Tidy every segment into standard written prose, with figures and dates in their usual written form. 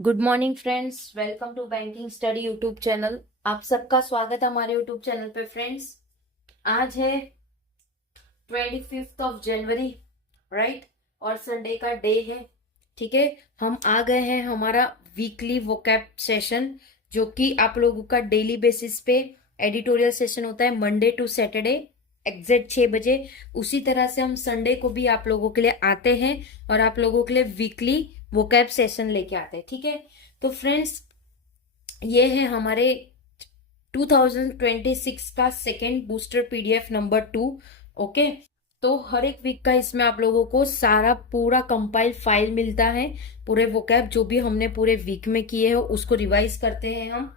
Good morning friends, welcome to banking study YouTube channel. आप सबका स्वागत है हमारे यूट्यूब चैनल पे। फ्रेंड्स, आज है 25 ऑफ जनवरी, राइट, और संडे का डे है। ठीक है, हम आ गए हैं हमारा वीकली वोकैब सेशन, जो कि आप लोगों का डेली बेसिस पे एडिटोरियल सेशन होता है मंडे टू सैटरडे एग्जैक्ट 6 बजे। उसी तरह से हम संडे को भी आप लोगों के लिए आते हैं और आप लोगों के लिए वीकली वोकैब सेशन लेके आते हैं। ठीक है, तो फ्रेंड्स, ये है हमारे 2026 का second booster PDF number 2। Okay, तो हर एक वीक का इसमें आप लोगों को सारा पूरा कंपाइल फाइल मिलता है। पूरे वोकैब जो भी हमने पूरे वीक में किए हैं उसको रिवाइज करते हैं हम,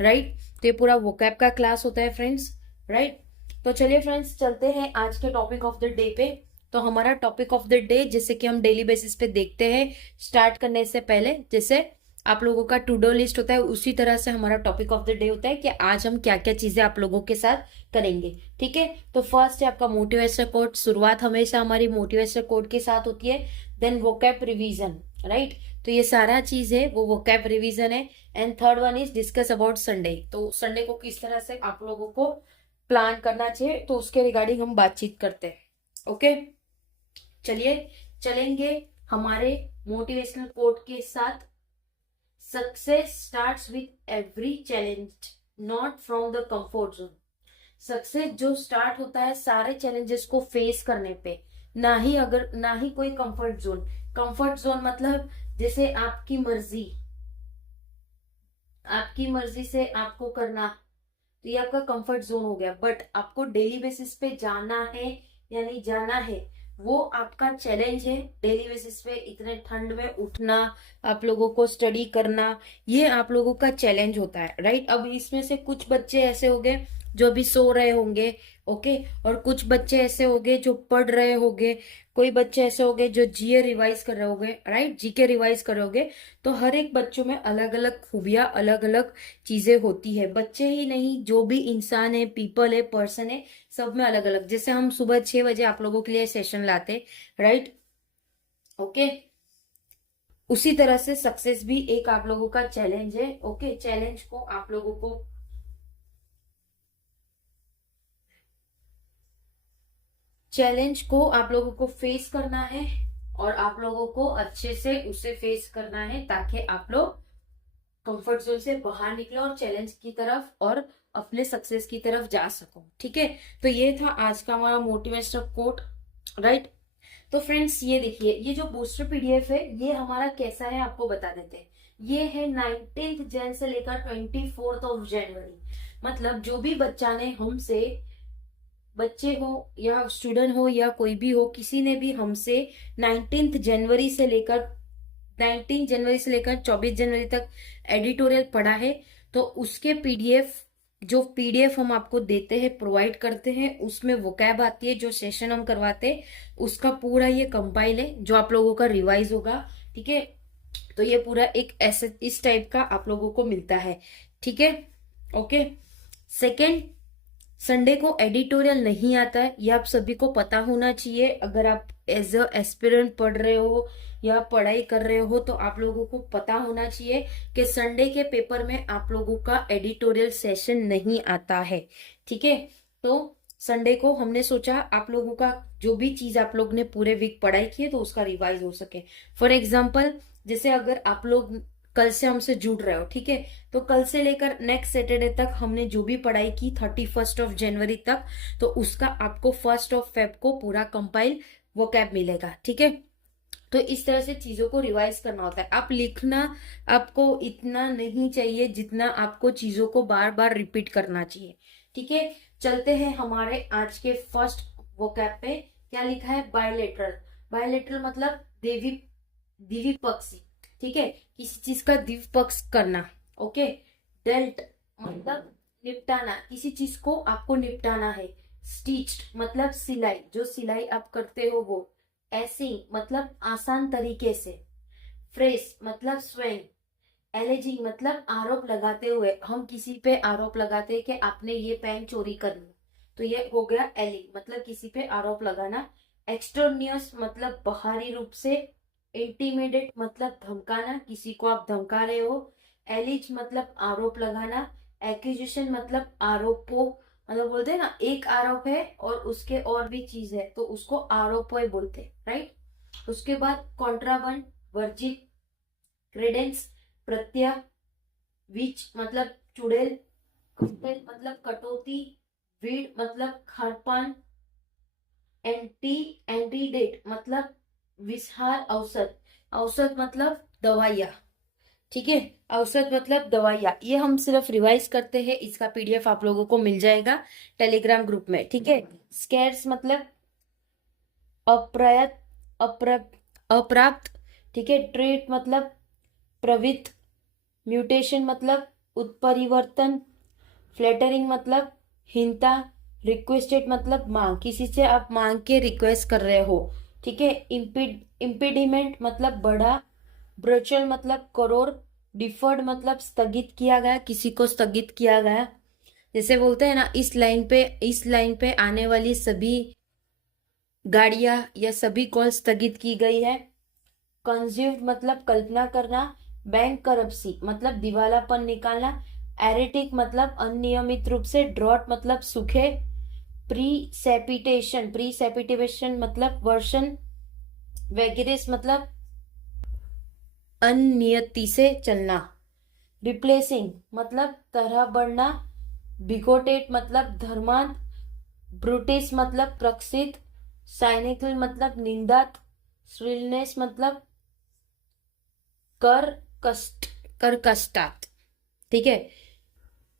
राइट। तो ये पूरा वोकैब का क्लास होता है फ्रेंड्स, राइट। तो चलिए फ्रेंड्स, चलते हैं आज के टॉपिक ऑफ द डे पे। तो हमारा टॉपिक ऑफ द डे, जैसे कि हम डेली बेसिस पे देखते हैं, स्टार्ट करने से पहले जैसे आप लोगों का टू डू लिस्ट होता है, उसी तरह से हमारा टॉपिक ऑफ द डे होता है कि आज हम क्या क्या चीजें आप लोगों के साथ करेंगे। ठीक है, तो फर्स्ट है आपका मोटिवेशनल कोट। शुरुआत हमेशा हमारी मोटिवेशनल कोट के साथ होती है। Then vocab revision, right. तो ये सारा चीज है वो वोकैब रिवीजन है। And third one is discuss about Sunday. तो संडे को किस तरह से आप लोगों को प्लान करना चाहिए, तो उसके रिगार्डिंग हम बातचीत करते हैं। ओके, चलिए चलेंगे हमारे मोटिवेशनल कोट के साथ। Success starts with every challenge, not from the comfort zone. Success जो स्टार्ट होता है सारे चैलेंजेस को फेस करने पे, ना ही कोई कंफर्ट जोन। कंफर्ट जोन मतलब जैसे आपकी मर्जी से आपको करना, तो ये आपका कंफर्ट जोन हो गया। बट आपको डेली बेसिस पे जाना है या नहीं जाना है, वो आपका चैलेंज है। डेली बेसिस पे इतने ठंड में उठना, आप लोगों को स्टडी करना, ये आप लोगों का चैलेंज होता है, राइट। अब इसमें से कुछ बच्चे ऐसे होंगे जो अभी सो रहे होंगे, ओके, और कुछ बच्चे ऐसे होंगे जो पढ़ रहे होंगे, कोई बच्चे ऐसे होंगे जो जीए रिवाइज कर रहे होंगे, राइट, जीके रिवाइज कर रहे होंगे। तो हर एक बच्चों में अलग अलग खूबियां, अलग अलग चीजें होती है। बच्चे ही नहीं, जो भी इंसान है, पीपल है, पर्सन है, सब में अलग अलग। जैसे हम सुबह 6 बजे आप लोगों के लिए सेशन लाते, राइट, ओके, उसी तरह से सक्सेस भी एक आप लोगों का चैलेंज है। ओके, चैलेंज को आप लोगों को फेस करना है और आप लोगों को अच्छे से उसे फेस करना है, ताकि आप लोग कंफर्ट जोन से बाहर निकलो और चैलेंज की तरफ और अपने सक्सेस की तरफ जा सको। ठीक है, तो ये था आज का हमारा मोटिवेशनल कोट, राइट। तो फ्रेंड्स, ये देखिए, ये जो बूस्टर पीडीएफ है ये हमारा कैसा है आपको बता देते हैं। ये है 19 जन से लेकर 24 ऑफ जनवरी। मतलब जो भी बच्चा ने हमसे, बच्चे हो या स्टूडेंट हो या कोई भी हो, किसी ने भी हमसे 19 जनवरी से लेकर 24 जनवरी तक एडिटोरियल पढ़ा है, तो उसके पीडीएफ, जो पीडीएफ हम आपको देते हैं, प्रोवाइड करते हैं, उसमें वोकैब आती है, जो सेशन हम करवाते हैं उसका पूरा ये कंपाइल है जो आप लोगों का रिवाइज होगा। ठीक है, तो ये पूरा एक ऐसे इस टाइप का आप लोगों को मिलता है। ठीक है, ओके। सेकेंड, संडे को एडिटोरियल नहीं आता है, ये आप सभी को पता होना चाहिए। अगर आप एज अ एस्पिरेंट पढ़ रहे हो या पढ़ाई कर रहे हो, तो आप लोगों को पता होना चाहिए कि संडे के पेपर में आप लोगों का एडिटोरियल सेशन नहीं आता है। ठीक है, तो संडे को हमने सोचा आप लोगों का जो भी चीज आप लोग ने पूरे वीक पढ़ाई की है तो उसका रिवाइज हो सके। फॉर एग्जाम्पल, जैसे अगर आप लोग कल से हमसे जुड़ रहे हो, ठीक है, तो कल से लेकर नेक्स्ट सैटरडे तक हमने जो भी पढ़ाई की 31 ऑफ जनवरी तक, तो उसका आपको 1 ऑफ फेब को पूरा कंपाइल वोकैब मिलेगा। ठीक है, तो इस तरह से चीजों को रिवाइज करना होता है। आप लिखना आपको इतना नहीं चाहिए जितना आपको चीजों को बार बार रिपीट करना चाहिए। ठीक है, चलते हैं हमारे आज के फर्स्ट वोकैब पे। क्या लिखा है? बायलेटरल। बायलेटरल मतलब द्विपक्षी। ठीक है, किसी चीज का द्विपक्ष करना। ओके, डेल्ट मतलब निपटाना, किसी चीज को आपको निपटाना है। स्टिच्ड मतलब सिलाई, जो सिलाई आप करते हो वो। ऐसी मतलब आसान तरीके से। फ्रेश मतलब स्वयं। एलिजिंग मतलब आरोप लगाते हुए, हम किसी पे आरोप लगाते हैं कि आपने ये पेन चोरी कर ली, तो ये हो गया एलिंग, मतलब किसी पे आरोप लगाना। एक्सटर्नियस मतलब बाहरी रूप से, इंटिमिडेट मतलब धमकाना, किसी को आप धमका रहे हो। एलिज मतलब आरोप लगाना। एक्यूजेशन मतलब आरोपों, मतलब बोलते हैं ना एक आरोप है और उसके और भी चीज है तो उसको आरोप बोलते हैं, राइट। उसके बाद कॉन्ट्राबंड, वर्जित, क्रेडेंस, प्रत्यय, विच मतलब चुड़ैल, मतलब कटौती, वीड मतलब खारपान, एंटीडेट मतलब विषहार औसत, औसत मतलब दवाइयाँ, ठीक है। औसत मतलब दवाइयाँ, ये हम सिर्फ रिवाइज करते हैं, इसका पीडीएफ आप लोगों को मिल जाएगा टेलीग्राम ग्रुप में, ठीक है। स्कैर्स मतलब अप्रयत अप्र अप्राप्त, ठीक है। ट्रेट मतलब प्रवृत्त, म्यूटेशन मतलब उत्परिवर्तन, फ्लैटरिंग मतलब हीनता, रिक्वेस्टेड मतलब मांग, किसी से आप मांग के रिक्वेस्ट कर रहे हो, ठीक है। इम्पीडिमेंट मतलब बढ़ा, ब्रोचल मतलब करोड़, डिफर्ड मतलब स्थगित किया गया, किसी को स्थगित किया गया। जैसे बोलते हैं ना इस लाइन पे आने वाली सभी गाड़ियां या सभी कॉल स्थगित की गई है। कंज्यूम्ड मतलब कल्पना करना। बैंक करप्सी मतलब दिवालापन निकालना। एरेटिक मतलब अनियमित रूप से। ड्रॉट मतलब सूखे। प्रीसेपिटेशन मतलब वर्षण। वेगेरिस मतलब अनियति से चलना। रिप्लेसिंग मतलब तरह बढ़ना। बिगोटेड मतलब धर्मांध। ब्रूटिस मतलब प्रक्षित। साइनिकल मतलब निंदात। श्रीलनेस मतलब कर कष्ट, कर कष्टात, ठीक है।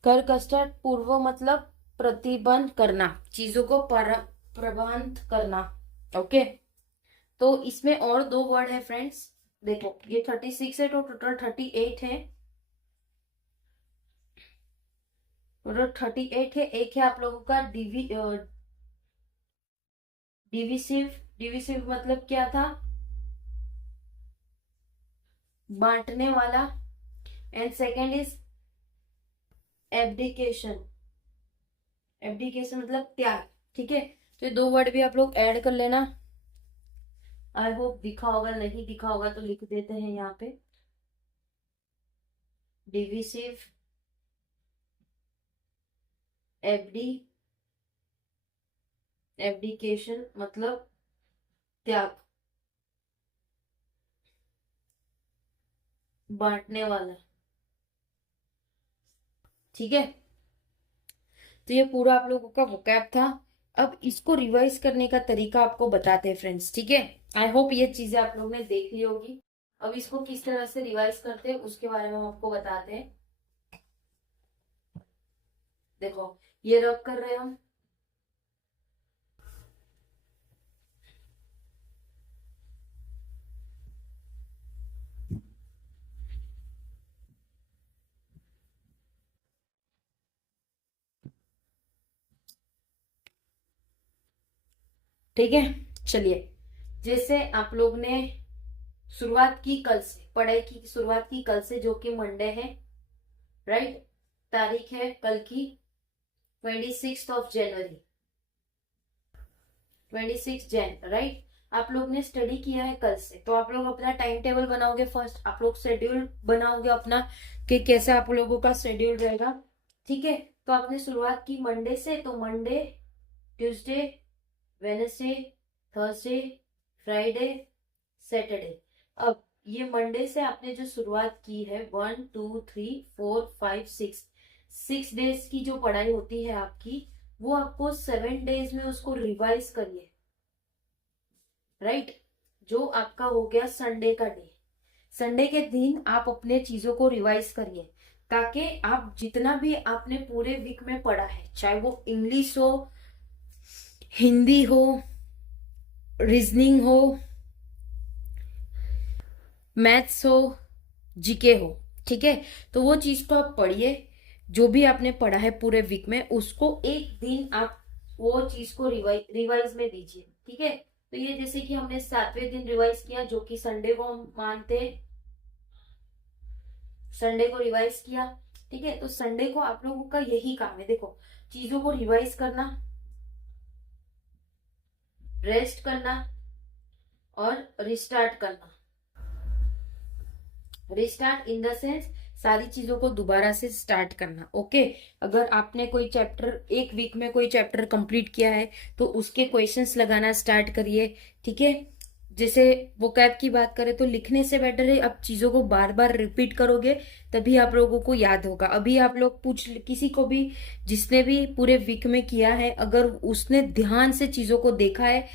कर कष्टात पूर्व मतलब प्रतिबंध करना, चीजों को प्रबंध करना, ओके। तो इसमें और दो वर्ड है फ्रेंड्स, देखो ये 36 है तो टोटल 38 है, टोटल 38 है। एक है आप लोगों का डिविसिव, डिविसिव मतलब क्या था, बांटने वाला। And second is abdication, abdication मतलब त्याग, ठीक है। तो ये दो वर्ड भी आप लोग ऐड कर लेना। आई होप दिखा होगा, नहीं दिखा होगा तो लिख देते हैं यहाँ पे। डिविसिव, एब्डी, एब्डिकेशन मतलब त्याग, बांटने वाला, ठीक है। तो ये पूरा आप लोगों का वोकैब था। अब इसको रिवाइज करने का तरीका आपको बताते हैं फ्रेंड्स, ठीक है। आई होप ये चीजें आप लोग ने देख ली होगी। अब इसको किस तरह से रिवाइज करते हैं उसके बारे में हम आपको बताते हैं। देखो ये रब कर रहे हैं हम, ठीक है। चलिए, जैसे आप लोग ने शुरुआत की कल से, पढ़ाई की शुरुआत की कल से, जो कि मंडे है, राइट। तारीख है कल की 26 जनवरी, 26 जैन, राइट। आप लोग ने स्टडी किया है कल से, तो आप लोग अपना टाइम टेबल बनाओगे। फर्स्ट आप लोग शेड्यूल बनाओगे अपना कि कैसे आप लोगों का शेड्यूल रहेगा, ठीक है। तो आपने शुरुआत की मंडे से, तो Monday, Tuesday, Wednesday, Thursday, Friday, Saturday. अब ये मंडे से आपने जो शुरुआत की है, 1 2 3 4 5 6, 6 डेज की जो पढ़ाई होती है आपकी, वो आपको 7 डेज में उसको रिवाइज करिए, राइट। जो आपका हो गया संडे का डे, संडे के दिन आप अपने चीजों को रिवाइज करिए, ताकि आप जितना भी आपने पूरे वीक में पढ़ा है, चाहे वो इंग्लिश हो, हिंदी हो, रीजनिंग हो, मैथ्स हो, जीके हो, ठीक है। तो वो चीज को आप पढ़िए, जो भी आपने पढ़ा है पूरे वीक में, उसको एक दिन आप वो चीज को रिवाइज में दीजिए, ठीक है। तो ये जैसे कि हमने 7वें दिन रिवाइज किया, जो कि संडे को हम मानते हैं, संडे को रिवाइज किया, ठीक है। तो संडे को आप लोगों का यही काम है, देखो, चीजों को रिवाइज करना, रेस्ट करना और रिस्टार्ट करना, रिस्टार्ट इन द सेंस सारी चीजों को दोबारा से स्टार्ट करना। ओके, अगर आपने कोई चैप्टर एक वीक में कोई चैप्टर कंप्लीट किया है तो उसके क्वेश्चंस लगाना स्टार्ट करिए। ठीक है, जैसे वोकैब की बात करें तो लिखने से बेटर है आप चीजों को बार बार रिपीट करोगे तभी आप लोगों को याद होगा। अभी आप लोग पूछ किसी को भी जिसने भी पूरे वीक में किया है, अगर उसने ध्यान से चीजों को देखा है,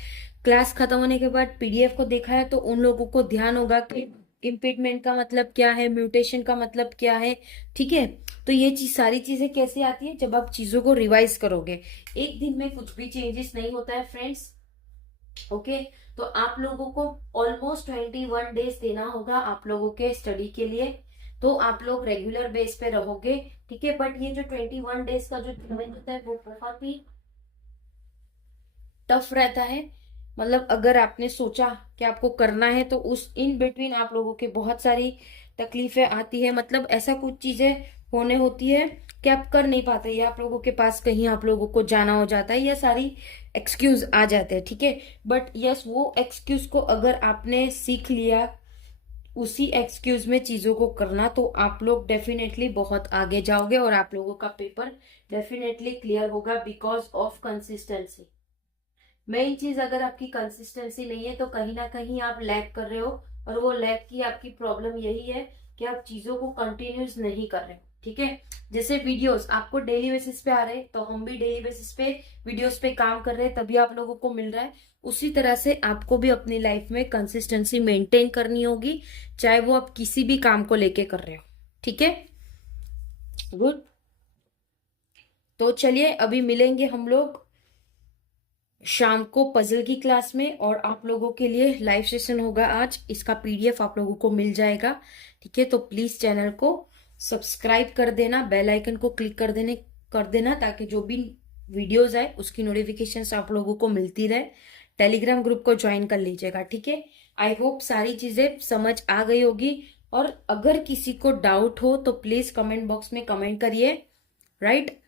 क्लास खत्म होने के बाद पीडीएफ को देखा है, तो उन लोगों को ध्यान होगा कि इम्पीटमेंट का मतलब क्या है, म्यूटेशन का मतलब क्या है। ठीक है, तो ये चीज सारी चीजें कैसे आती है, जब आप चीजों को रिवाइज करोगे। एक दिन में कुछ भी चेंजेस नहीं होता है फ्रेंड्स। ओके, तो आप लोगों को ऑलमोस्ट 21 डेज देना होगा आप लोगों के स्टडी के लिए, तो आप लोग रेगुलर बेस पे रहोगे। ठीक है, बट ये जो 21 डेज का जो समय होता है वो बहुत ही टफ रहता है। मतलब अगर आपने सोचा कि आपको करना है तो उस इन बिटवीन आप लोगों के बहुत सारी तकलीफें आती है। मतलब ऐसा कुछ चीजें होने होती है कि आप कर नहीं पाते, या आप लोगों के पास कहीं आप लोगों को जाना हो जाता है, या सारी एक्सक्यूज आ जाते हैं। ठीक है, बट यस वो एक्सक्यूज को अगर आपने सीख लिया, उसी एक्सक्यूज में चीजों को करना, तो आप लोग डेफिनेटली बहुत आगे जाओगे और आप लोगों का पेपर डेफिनेटली क्लियर होगा बिकॉज ऑफ कंसिस्टेंसी। मेन चीज अगर आपकी कंसिस्टेंसी नहीं है तो कहीं ना कहीं आप लैग कर रहे हो, और वो लैग की आपकी प्रॉब्लम यही है कि आप चीजों को कंटिन्यूस नहीं कर रहे हो। ठीक है, जैसे वीडियोस आपको डेली बेसिस पे आ रहे हैं, तो हम भी डेली बेसिस पे वीडियोस पे काम कर रहे हैं तभी आप लोगों को मिल रहा है। उसी तरह से आपको भी अपनी लाइफ में कंसिस्टेंसी मेंटेन करनी होगी, चाहे वो आप किसी भी काम को लेके कर रहे हो। ठीक है, गुड। तो चलिए अभी मिलेंगे हम लोग शाम को पजल की क्लास में, और आप लोगों के लिए लाइव सेशन होगा आज, इसका पीडीएफ आप लोगों को मिल जाएगा। ठीक है, तो प्लीज चैनल को सब्सक्राइब कर देना, बेल आइकन को क्लिक कर देना ताकि जो भी वीडियोस आए उसकी नोटिफिकेशन आप लोगों को मिलती रहे। टेलीग्राम ग्रुप को ज्वाइन कर लीजिएगा। ठीक है, आई होप सारी चीजें समझ आ गई होगी, और अगर किसी को डाउट हो तो प्लीज कमेंट बॉक्स में कमेंट करिए। राइट,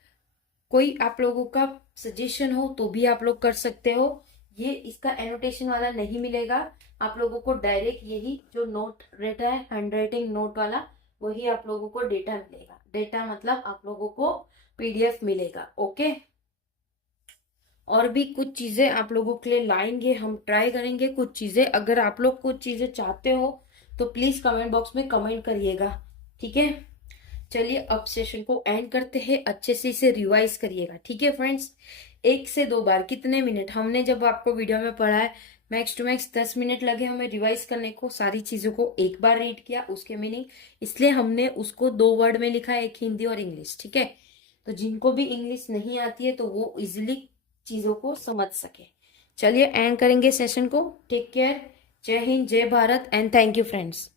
कोई आप लोगों का सजेशन हो तो भी आप लोग कर सकते हो। ये इसका एनोटेशन वाला नहीं मिलेगा आप लोगों को, डायरेक्ट यही जो नोट रहता है हैंडराइटिंग नोट वाला, वही आप लोगों को डेटा मिलेगा। डेटा मतलब आप लोगों को पीडीएफ मिलेगा। ओके, और भी कुछ चीजें आप लोगों के लिए लाएंगे, हम ट्राई करेंगे कुछ चीजें। अगर आप लोग कुछ चीजें चाहते हो तो प्लीज कमेंट बॉक्स में कमेंट करिएगा। ठीक है, चलिए अब सेशन को एंड करते हैं, अच्छे से इसे रिवाइज करिएगा। ठीक है फ्रेंड्स, 1 से 2 बार, कितने मिनट हमने जब आपको वीडियो में पढ़ा है, मैक्स टू मैक्स 10 मिनट लगे हमें रिवाइज करने को। सारी चीजों को एक बार रीड किया, उसके मीनिंग, इसलिए हमने उसको 2 वर्ड में लिखा है, एक हिंदी और इंग्लिश। ठीक है, तो जिनको भी इंग्लिश नहीं आती है तो वो इजिली चीजों को समझ सके। चलिए एंड करेंगे सेशन को। टेक केयर, जय हिंद, जय Bharat, and thank you friends.